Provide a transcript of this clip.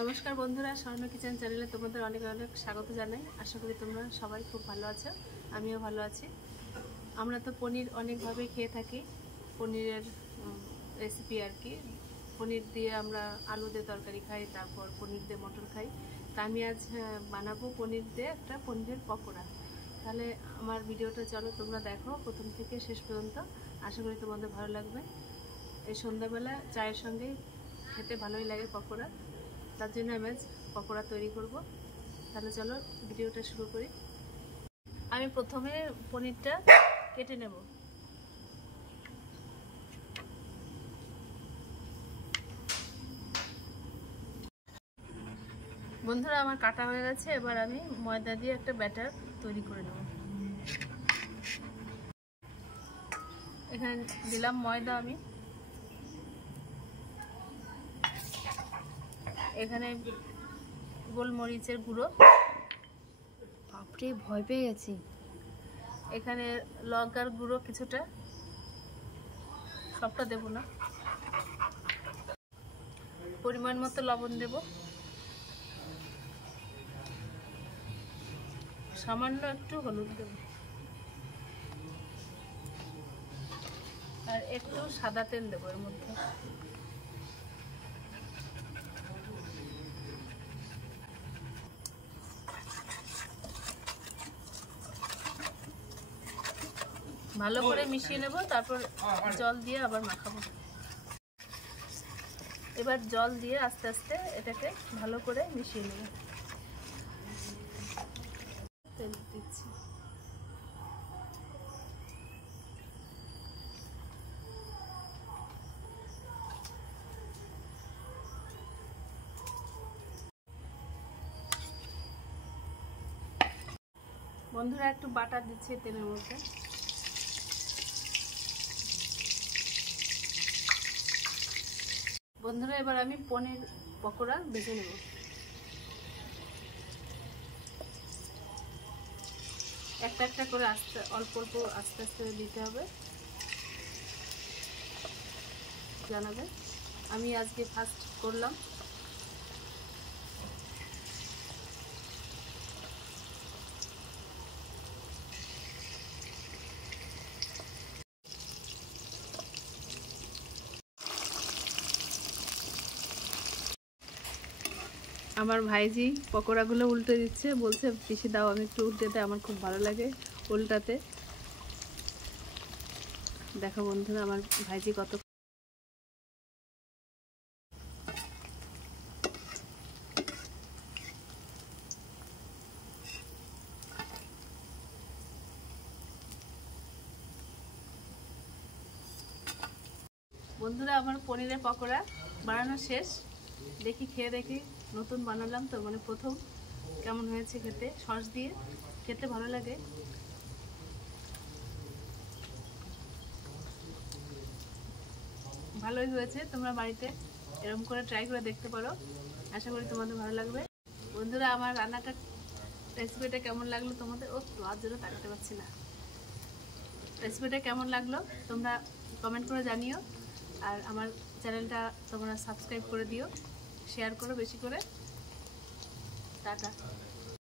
নমস্কার বন্ধুরা, স্বর্ণ কিচেন চ্যানেলে তোমাদের অনেক অনেক স্বাগত জানাই। আশা করি তোমরা সবাই খুব ভালো আছো, আমিও ভালো আছি। আমরা তো পনির অনেকভাবে খেয়ে থাকি, পনিরের রেসিপি আর কি। পনির দিয়ে আমরা আলু দিয়ে তরকারি খাই, তারপর পনির দিয়ে মটর খাই। তা আমি আজ বানাবো পনির দিয়ে একটা পনিরের পকোড়া। তাহলে আমার ভিডিওটা চলো তোমরা দেখো প্রথম থেকে শেষ পর্যন্ত। আশা করি তোমাদের ভালো লাগবে। এই সন্ধ্যাবেলা চায়ের সঙ্গে খেতে ভালোই লাগে পকোড়া, তার জন্য আমি আজ পকোড়া তৈরি করব। তাহলে চলো ভিডিওটা শুরু করি। আমি প্রথমে পনিরটা কেটে নেব। বন্ধুরা, আমার কাটা হয়ে গেছে। এবার আমি ময়দা দিয়ে একটা ব্যাটার তৈরি করে নেব। এখানে দিলাম ময়দা, আমি এখানে গোলমরিচের গুঁড়ো, বাপরে ভয় পেয়ে গেছি। এখানে লঙ্কার গুঁড়ো কিছুটা, সবটা দেব না। পরিমাণ মতো লবণ দেব, সামান্য একটু হলুদ দেব, আর একটু সাদা তেল দেবো এর মধ্যে। ভালো করে মিশিয়ে নেব, তারপর জল দিয়ে আবার মাখাবো। এবার জল দিয়ে আস্তে আস্তে এটাকে ভালো করে মিশিয়ে নেব। তেল দিচ্ছি। বন্ধুরা, একটু বাটার দিচ্ছি তেলের মধ্যে। বন্ধুরা, এবার আমি পনির পকোড়া ভেজে নেব। একটা একটা করে আস্তে অল্প অল্প আস্তে আস্তে দিতে হবে, জানাবে। আমি আজকে ফার্স্ট করলাম। আমার ভাইজি পকোড়াগুলো উল্টে দিচ্ছে, বলছে পিষে দাও, আমি একটু উল্টে দিই, আমার খুব ভালো লাগে উল্টাতে। দেখো বন্ধুরা, আমার ভাইজি কত। বন্ধুরা, আমার পনিরের পকোড়া বানানো শেষ। দেখি, খেয়ে দেখি। নতুন বানালাম তো, মানে প্রথম। কেমন হয়েছে খেতে? সস দিয়ে খেতে ভালো লাগে। ভালোই হয়েছে। তোমরা বাড়িতে এরকম করে ট্রাই করে দেখতে পারো, আশা করি তোমাদের ভালো লাগবে। বন্ধুরা, আমার রান্নাটা রেসিপিটা কেমন লাগলো তোমাদের? ও তো আজ জন্য তাকাতে পারছি না। রেসিপিটা কেমন লাগলো তোমরা কমেন্ট করে জানিও, আর আমার চ্যানেলটা তোমরা সাবস্ক্রাইব করে দিও, শেয়ার করো বেশি করে। টাটা।